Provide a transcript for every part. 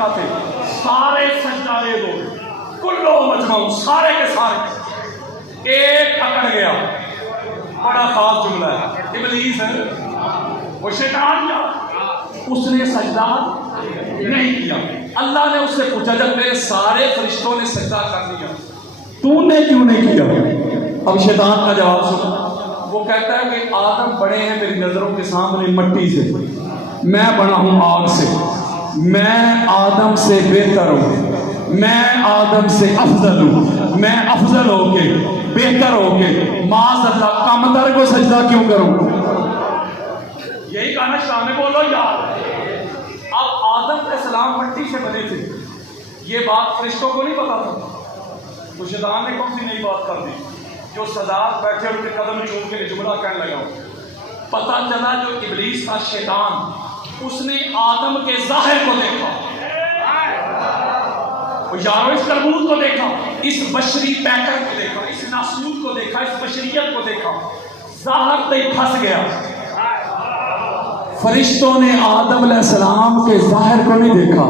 رکھا تھے سارے سجدہ ریز ہو گئے، کلو مجمع سارے کے سارے، ایک اکڑ گیا۔ بڑا خاص جملہ ہے، ابلیس ہے وہ شیطان کیا، اس نے سجدہ نہیں کیا۔ اللہ نے اس سے پوچھا جب میرے سارے فرشتوں نے سجدہ کر لیا تو نے کیوں نہیں کیا؟ اب شیطان کا جواب سنا، وہ کہتا ہے کہ آدم بڑے ہیں میری نظروں کے سامنے مٹی سے، میں بنا ہوں آگ سے، میں آدم سے بہتر ہوں، میں آدم سے افضل ہوں، میں افضل ہو کے بہتر ہو کے معاذ اللہ کمتر کو سجدہ کیوں کروں؟ یہی کہنا شاہ میں بولو یار۔ اب آدم علیہ السلام مٹی سے بنے تھے، یہ بات فرشتوں کو نہیں پتا تھا، تو شیطان نے کون سی نئی بات کر دی؟ جو سجاد بیٹھے ان کے قدم چوم کے جملہ کہنے لگا، پتہ چلا جو ابلیس تھا شیطان، اس نے آدم کے ظاہر کو دیکھا، یارو اس کربوت کو دیکھا، اس بشری پیکر کو دیکھا، اس ناسوت کو دیکھا، اس بشریت کو دیکھا، ظاہر تے پھنس گیا۔ فرشتوں نے آدم علیہ السلام کے ظاہر کو نہیں دیکھا،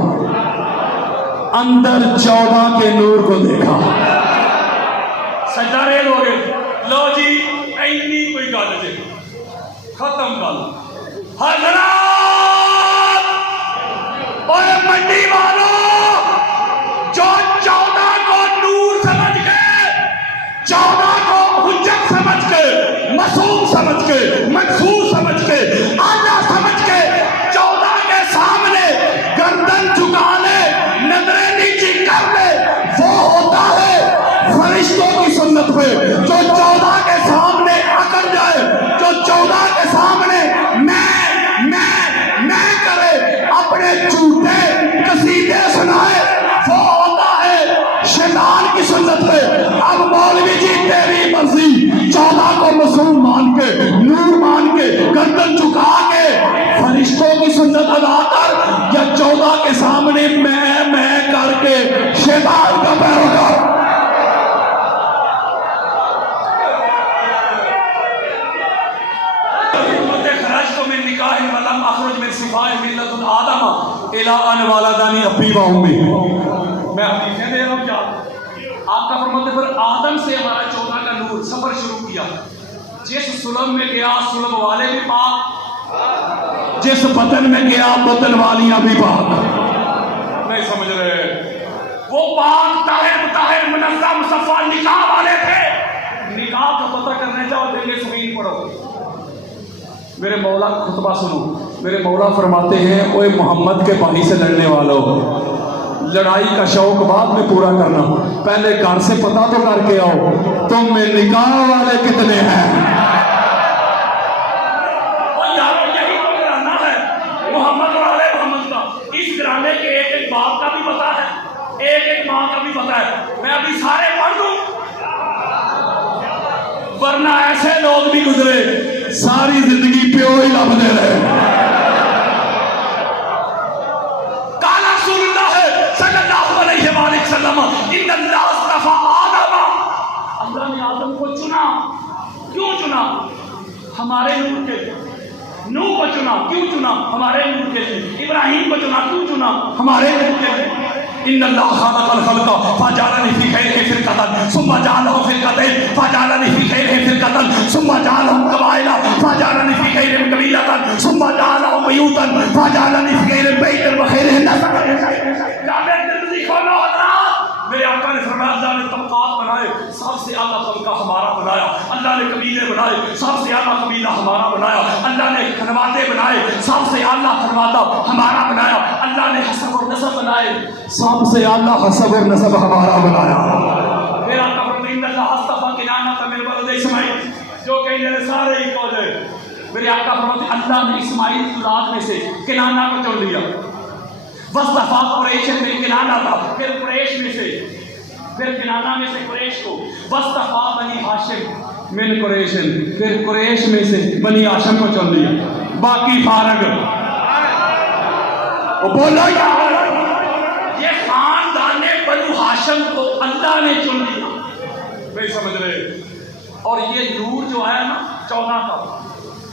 اندر 14 کے نور کو دیکھا۔ سجدہ ریز ہو گئے، لو جی اینی کوئی گل جی ختم گل۔ حضرات اوے منڈی والو، جو 14 کو نور سمجھ کے، 14 کو حجت سمجھ کے، معصوم سمجھ کے، منصور سمجھ کے، آلہ سمجھ کے 14 کے سامنے گردن جھکا لے، نظریں نیچی کر لے، وہ ہوتا ہے فرشتوں کی سنت پہ۔ جو 14 کے سامنے اکڑ جائے، جو 14 کے سامنے میں کرے، اپنے جھوٹے قصیدے سنائے، وہ ہوتا ہے شیطان کی سنت پہ۔ اب مولوی جی تیری مرضی، 14 کو معصوم مان کے، نور مان کے، گردن جھکا کے فرشتوں کی سنت ادا کر، یا 14 کے سامنے میں کر کے شیطان کا پیروکار۔ میں حدیثیں دے رہا ہوں، آپ کا فرماتے پھر آدم سے ہمارا 14 کا نور سفر شروع کیا، جس سلم میں گیا سلم والے بھی پاک، جس بطن میں گیا بطن والیاں بھی پاک۔ نہیں سمجھ رہے؟ وہ پاک طاہر مطہر منظم صفا نکاح والے تھے۔ نکاح کا پتہ کرنے جاؤ دل سمین پڑھو، میرے مولا کا خطبہ سنو۔ میرے مولا فرماتے ہیں اوے محمد کے بھائی سے لڑنے والوں، لڑائی کا شوق بعد میں پورا کرنا، پہلے گھر سے پتہ تو کر کے آؤ تم میں نکاح والے کتنے ہیں۔ یارو یہی تو گھرانہ ہے محمد اور آل محمد کا، اس گھرانے کے ایک ایک باپ کا بھی پتہ ہے، ایک ایک ماں کا بھی پتہ ہے۔ میں ابھی سارے پڑھ دوں ورنہ ایسے لوگ بھی گزرے ساری زندگی پیو ہی لبنے رہے۔ ان اللہ اصطفیٰ آدم، اللہ نے آدم کو چنا، کیوں چنا؟ ہمارے نور کے لیے۔ نوح کو چنا، کیوں چنا؟ ہمارے نور کے لیے۔ ابراہیم کو چنا، کیوں چنا؟ ہمارے نور کے لیے۔ ان اللہ خلق الخلق فجعلنی فی خیرہ فرقۃ ثم جعلہ فرقتین فجعلنی فی خیرہ فرقۃ ثم جعلهم قبائل فجعلنی فی خیرہ قبیلۃ ثم جعلهم بیوتا فجعلنی فی خیرہ بیت وخیرہ نسب۔ جامع ترمذی کھولو حضرات، میرے آقا نے فرمایا اللہ نے طبقات بنائے، سب سے اعلیٰ طبقہ ہمارا بنایا۔ اللہ نے قبیلے بنائے، سب سے اعلیٰ قبیلہ ہمارا بنایا۔ اللہ نے خانوادے بنائے، سب سے اعلیٰ خانوادہ ہمارا بنایا۔ اللہ نے حسب اور نسب بنائے، سب سے اعلیٰ حسب اور نسب ہمارا بنایا۔ میرا قبر ان اللہ اصطفیٰ کنانہ من ولد اسماعیل، جو کہ انہیں سارے ہی کو دے۔ میرے آقا فرماتے اللہ نے اسماعیل کی اولاد میں سے کنانہ کو چن لیا۔ وصطفیٰ قریش میں کنانہ تھا، پھر قریش میں سے، پھر کنانہ میں سے قریش کو، وصطفیٰ بنی ہاشم من قریش، پھر قریش میں سے بنی ہاشم کو چن لیا، باقی فارغ۔ بولو یار، یہ خاندان بنو ہاشم کو اللہ نے چن لیا، نہیں سمجھ رہے؟ اور یہ نور جو ہے نا 14 کا،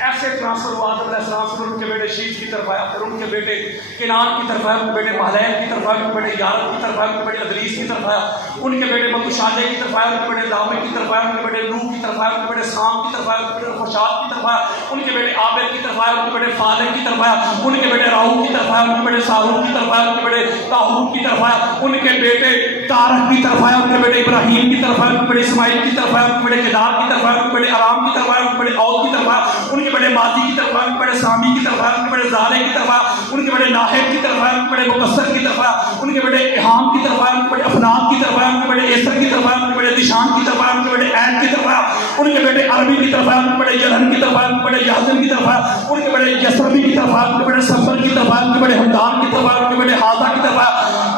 ایسے ٹرانسفر ہوا آدم علیہ السلام سے ان کے بیٹے شیت کی طرف آیا، پھر ان کے بیٹے کنان کی طرف آیا، ان کے بیٹے مہلین کی طرف آیا، ان کے بیٹے یارب کی طرف آیا، ان کے بیٹے ادریس کی طرف آیا، ان کے بیٹے متوشالح کی طرف آیا، ان کے بیٹے لامے کی طرف آیا، ان کے بیٹے نوح کی طرف آیا، ان کے بیٹے سام کی طرف آیا، ان کے بیٹے خشات کی طرف آیا، ان کے بیٹے عابد کی طرف آیا، ان کے بیٹے فالح کی طرف آیا، ان کے بیٹے راؤ کی طرف آیا، ان کے بیٹے ساروق کی طرف آیا، ان کے بیٹے تاہور کی طرف آیا، ان کے بیٹے تارک کی طرف آیا، ان کے بیٹے ابراہیم کی طرف آیا، ان کے بیٹے اسماعیل کی طرف آیا، ان کے بیٹے کدار کی طرف آیا، ان کے بیٹے ارام کی طرف آیا، ان کے بیٹے عود کی طرف آیا، ان کے بیٹے مادی کی طرف آیا، ان کے بیٹے سامی کی طرف آیا، ان کے بیٹے زالح کی طرف آیا، ان کے بیٹے ناہب کی طرف آیا، ان کے بیٹے مقصر کی طرف آیا، ان کے بیٹے احام کی طرف آیا، ان کے بیٹے افناد کی طرف آیا، ان کے بیٹے ایسر کی طرف آیا، ان کے بیٹے دشان کی طرف آیا، ان کے بیٹے عین کی طرف آیا، ان کے بیٹے عربی کی طرف آیا، ان کے بیٹے یلہن کی طرف آیا، ان کے بیٹے یحزن کی طرف آیا، ان کے بیٹے یسربی کی طرف آیا، ان کے بیٹے سبر کی طرف آیا، ان کے بیٹے ہمدان کی طرف آیا، ان کے بیٹے حاضہ کی طرف آیا،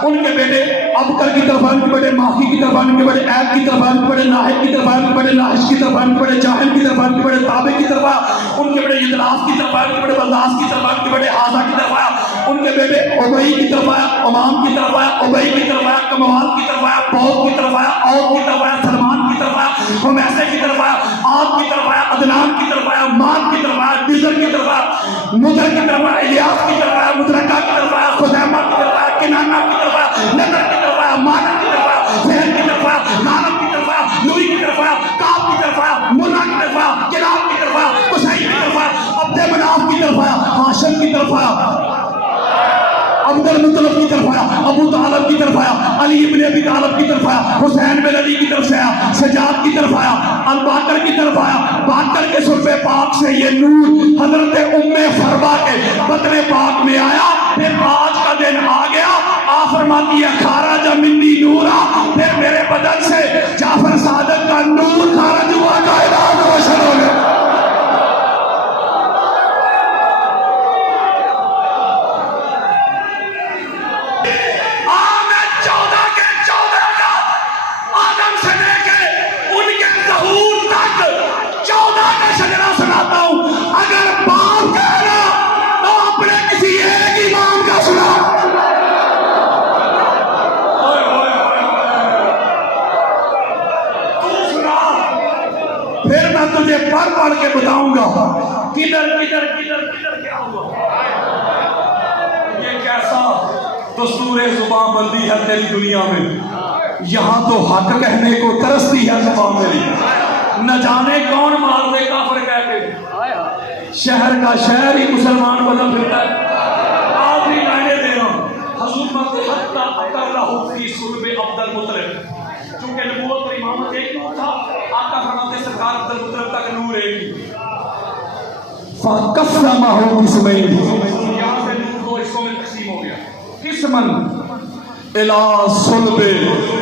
ان کے بیٹے ابکر کی طرف آیا، ان کے بیٹے ماہی کی طرف آیا، ان کے بیٹے عیب کی طرف آیا، ان کے بیٹے ناہب کی طرف آیا، ان کے بیٹے ناہش کی طرف آیا، ان کے بیٹے جاہل کی طرف آیا، ان کے بیٹے تابع کی طرف آیا، ان کے بیٹے ادلاس کی طرف آیا، ان کے بیٹے بلداس کی طرف آیا، ان کے بیٹے حاضہ کی طرف آیا، ان کے بیٹے ابئی کی طرف آیا، امام کی طرف آیا، ابئی کی طرف آیا، کموال کی طرف آیا، بہت کی طرف آیا، عود کی طرف آیا، سلمان کی طرف آیا، حمیسے کی طرف آیا، عاد کی طرف آیا، عدنان کی طرف آیا، ماد کی طرف آیا، بزر کی طرف آیا، مدر کی طرف آیا، الیاس کی طرف آیا، مدرکہ کی طرف آیا، خزیمہ کی طرف آیا، کنانہ کی طرف آیا، نظر کی طرف آیا، مانک کی طرف آیا، زہر کی طرف آیا، نانب کی طرف آیا، لوئی کی طرف آیا، کاب کی طرف آیا، منا کی طرف آیا، کلاب کی طرف آیا، قصی کی طرف آیا، عبد مناف کی طرف آیا، ہاشم کی طرف آیا، عبد المطلب کی طرف آیا، ابو طالب کی طرف آیا، علی ابن ابی طالب کی طرف آیا، حسین بن علی کی طرف سے آیا، سجاد کی طرف آیا، الباکر کی طرف آیا، باکر کے سرب پاک سے یہ نور حضرت ام فربا کے بطن پاک میں آیا، پھر آج کا دن آ گیا، آپ فرماتی ہے خارج منی نورا، پھر میرے بدن سے جعفر صادق کا نور خارج ہوا، کائنات روشن ہو گیا۔ تجھے پڑھ پڑھ کے بتاؤں گا کدھر کدھر کدھر کدھر کیا ہوا۔ یہ کیسا دستور زبان بندی ہے تیری دنیا میں، یہاں تو حق کہنے کو ترستی ہے زبان میری، نہ جانے کون مار دے کافر کہہ کے، شہر کا شہر ہی مسلمان بدل پھرتا ہے۔ آخری لائنیں دے رہا ہوں، حضور فرماتے حتی اکرہ فی صلب عبد المطلب، چونکہ نبوت اور امامت ایک نور تھا، آقا فرماتے سرکار عبد المطلب تک نور ایک ہی، فَقَسَّمَهُ قِسْمَيْنِ، یہاں سے نور دو حصوں میں تقسیم ہو گیا، قسمن الی صلب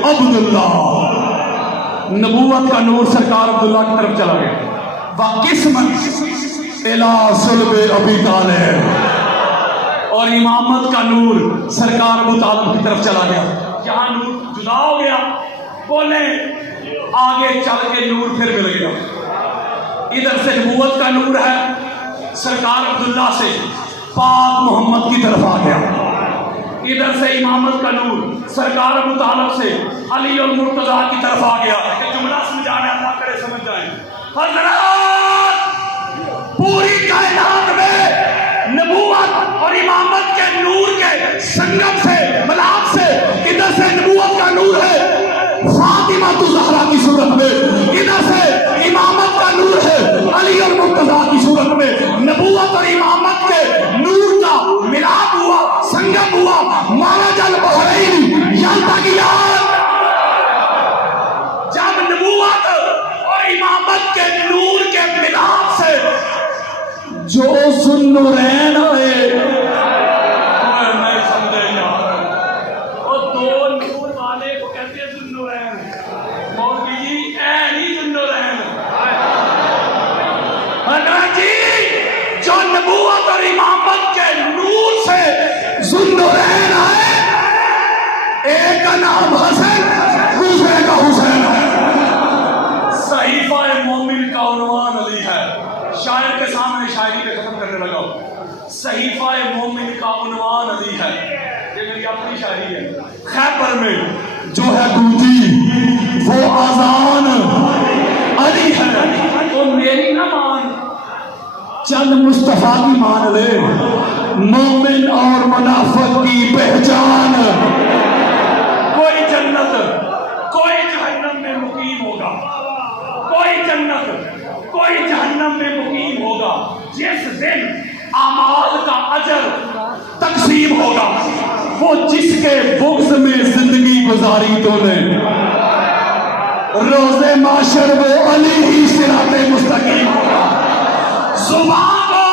عبداللہ، نبوت کا نور سرکار عبداللہ کی طرف چلا گیا، وَقِسْمن الی صلب ابی طالب، اور امامت کا نور سرکار ابو طالب کی طرف چلا گیا، جہاں نور جدا ہو گیا بولے آگے چل کے نور پھر مل گیا، ادھر سے نبوت کا نور ہے سرکار عبداللہ سے پاک محمد کی طرف آ گیا، ادھر سے امامت کا نور سرکار ابو طالب سے علی المرتضیٰ کی طرف آ گیا۔ کہ جملہ سمجھانے اللہ کرے سمجھ جائیں، حضرات پوری کائنات میں نبوت اور امامت کے نور کے سنگم سے ملاپ سے ادھر سے نبوت کا نور ہے فاطمہ الزہرا کی صورت میں، ادھر سے امامت کا نور ہے علی المرتضیٰ کی صورت میں، نبوت اور امامت کے نور کا ملاپ ہوا، سنگم ہوا، مرج البحرین یلتقیان، جب نبوت اور امامت کے نور کے ملاپ سے جو ذوالنورین آئے، جو نبوت اور امامت کے نور سے ذوالنورین آئے، ایک کا نام حسن دوسرے کا حسین ہے۔ صحیفہ مومن کا عنوان علی ہے، شاعر کے سامنے شاعری پہ ختم کرنے لگا، صحیفہ مومن کا عنوان علی ہے، یہ میری اپنی شاعری ہے۔ خیبر میں جو ہے گونجی وہ آذان علی ہے، وہ میری نہ مان، چند مصطفیٰ کی مان لے، مومن اور منافق کی پہچان۔ کوئی جنت کوئی جہنم میں مقیم ہوگا، کوئی جنت کوئی جہنم میں مقیم ہوگا جس دن اعمال کا اجر تقسیم ہوگا، وہ جس کے بغض میں زندگی گزاری تو نے، روز معاشر وہ علی ہی صراط مستقیم ہوگا۔ زبان کو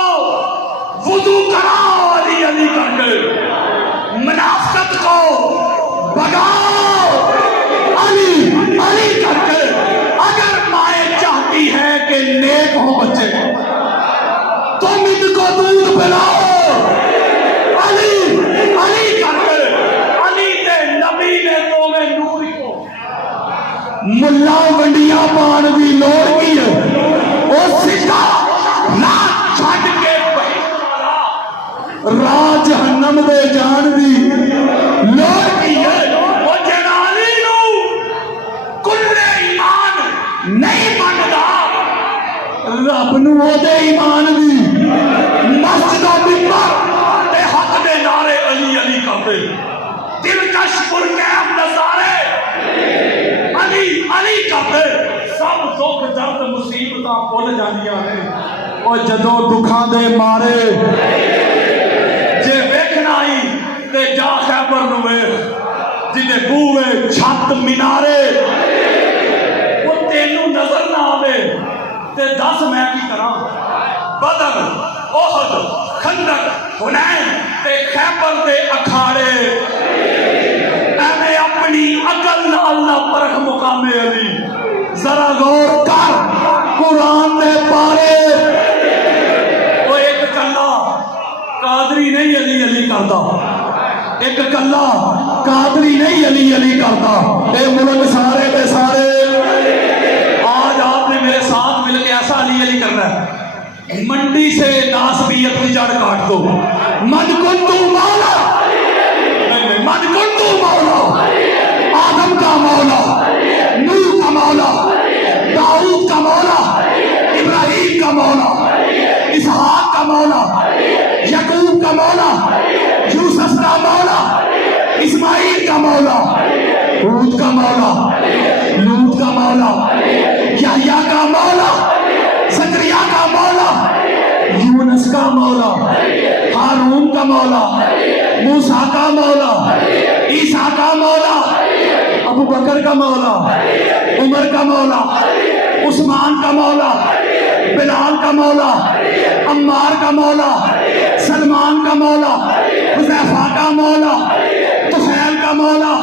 وضو کراؤ علی علی کر کے، منافقت کو بگاؤ علی علی کر کے۔ اگر مائیں چاہتی ہے کہ نیک ہو بچے، تم ان کو دودھ پلاؤ علی علی کر کے۔ علی دے نبی نے تو میں نور کو ملا ونڈیاں پان بھی لوڑ کی ہے، وہ سکھا رات چھٹ کے راہ جہنم دے جان دی لوڑ کی ہے۔ وہ جنالی نو کل ایمان نہیں منگدا، رب نو او دے ایمان دی مسجد و ممبر تے حق دے نعرے علی علی کرتے، دلکش پرکیف نظارے علی علی کرتے، سب دکھ درد مصیبتاں بھول جاندیاں نے۔ اور جدوں دکھاں دے مارے جے ویکھنا ہی تے جا خیبر نو ویکھ، جدے بوئے چھت مینارے وہ تینوں نظر نہ آوے تے دس میں کی کراں؟ بدر، احد، خندق، حنین تے خیبر دے اکھاڑے، ایویں اپنی عقل نال نہ پرکھ مقام علی۔ ذرا غور کر قرآن دے پارے، وہ ایک کلا قادری نہیں علی علی کرتا، ایک کلا قادری نہیں علی علی کرتا، اے ملک سارے دے سارے۔ آج آپ نے میرے ساتھ مل کے ایسا علی علی کرنا ہے، منڈی سے ناسبیت کی جڑ کاٹ دو۔ من کنتو مولا، من کنتو مولا، آدم کا مولا، نوح کا مولا، داؤد کا مولا، ابراہیم کا مولا، اسحاق کا مولا، یعقوب کا مولا، یوسف کا مولا، اسماعیل کا مولا، ہود کا مولا، لوط کا مولا، یحییٰ کا مولا، زکریا کا مولا، یونس کا مولا، ہارون کا مولا، موسیٰ کا مولا، عیسیٰ کا مولا، ابو بکر کا مولا، عمر کا مولا، عثمان کا مولا، بلال کا مولا، عمار کا مولا، سلمان کا مولا، حذیفہ کا مولا، طفیل کا مولا،